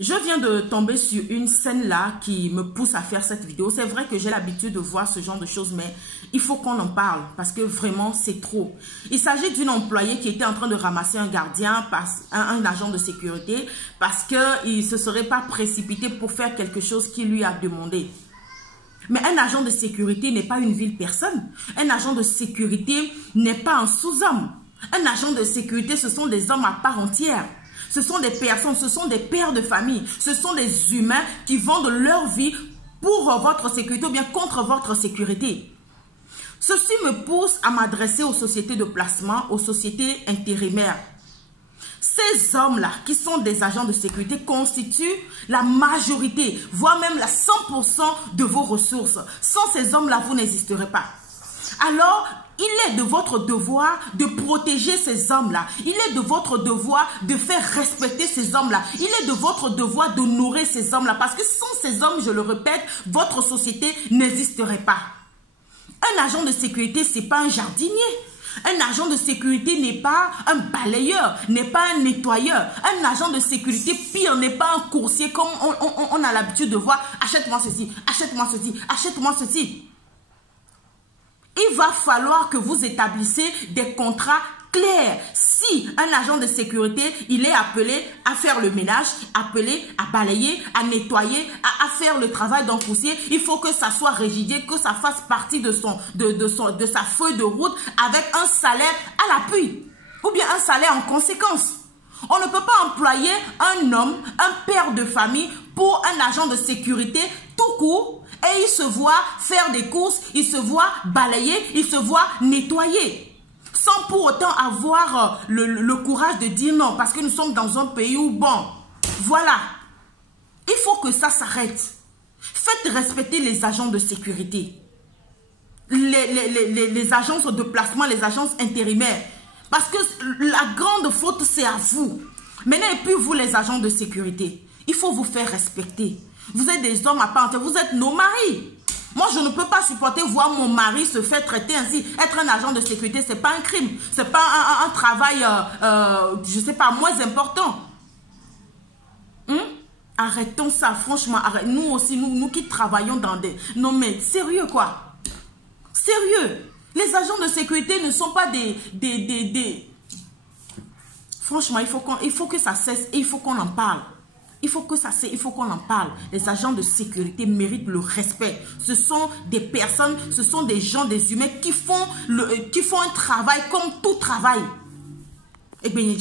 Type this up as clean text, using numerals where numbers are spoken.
Je viens de tomber sur une scène là qui me pousse à faire cette vidéo. C'est vrai que j'ai l'habitude de voir ce genre de choses, mais il faut qu'on en parle parce que vraiment c'est trop. Il s'agit d'une employée qui était en train de ramasser un gardien, un agent de sécurité, parce qu'il ne se serait pas précipité pour faire quelque chose qu'il lui a demandé. Mais un agent de sécurité n'est pas une ville personne. Un agent de sécurité n'est pas un sous-homme. Un agent de sécurité, ce sont des hommes à part entière. Ce sont des personnes, ce sont des pères de famille. Ce sont des humains qui vendent leur vie pour votre sécurité ou bien contre votre sécurité. Ceci me pousse à m'adresser aux sociétés de placement, aux sociétés intérimaires. Ces hommes-là, qui sont des agents de sécurité, constituent la majorité, voire même la 100% de vos ressources. Sans ces hommes-là, vous n'existerez pas. Alors, il est de votre devoir de protéger ces hommes-là. Il est de votre devoir de faire respecter ces hommes-là. Il est de votre devoir d'honorer ces hommes-là. Parce que sans ces hommes, je le répète, votre société n'existerait pas. Un agent de sécurité, ce n'est pas un jardinier. Un agent de sécurité n'est pas un balayeur, n'est pas un nettoyeur. Un agent de sécurité, pire, n'est pas un coursier comme on a l'habitude de voir. Achète-moi ceci, achète-moi ceci, achète-moi ceci. Il va falloir que vous établissez des contrats clairs. Si un agent de sécurité, il est appelé à faire le ménage, appelé à balayer, à nettoyer, à faire le travail d'un coursier, il faut que ça soit régulier, que ça fasse partie de sa feuille de route avec un salaire à l'appui ou bien un salaire en conséquence. On ne peut pas employer un homme, un père de famille pour un agent de sécurité tout court. Et il se voit faire des courses, il se voit balayer, il se voit nettoyer. Sans pour autant avoir le courage de dire non. Parce que nous sommes dans un pays où, bon, voilà. Il faut que ça s'arrête. Faites respecter les agents de sécurité. Les agences de placement, les agences intérimaires. Parce que la grande faute, c'est à vous. Maintenant, et puis vous, les agents de sécurité, il faut vous faire respecter. Vous êtes des hommes à part entière, vous êtes nos maris. Moi, je ne peux pas supporter voir mon mari se faire traiter ainsi. Être un agent de sécurité, ce n'est pas un crime. Ce n'est pas un travail, je ne sais pas, moins important. Arrêtons ça, franchement. Nous aussi, nous qui travaillons dans des... Non mais, sérieux quoi. Sérieux. Les agents de sécurité ne sont pas des... Franchement, il faut que ça cesse et il faut qu'on en parle. Il faut que ça cesse, il faut qu'on en parle. Les agents de sécurité méritent le respect. Ce sont des personnes, ce sont des gens, des humains qui font un travail comme tout travail. Et bien,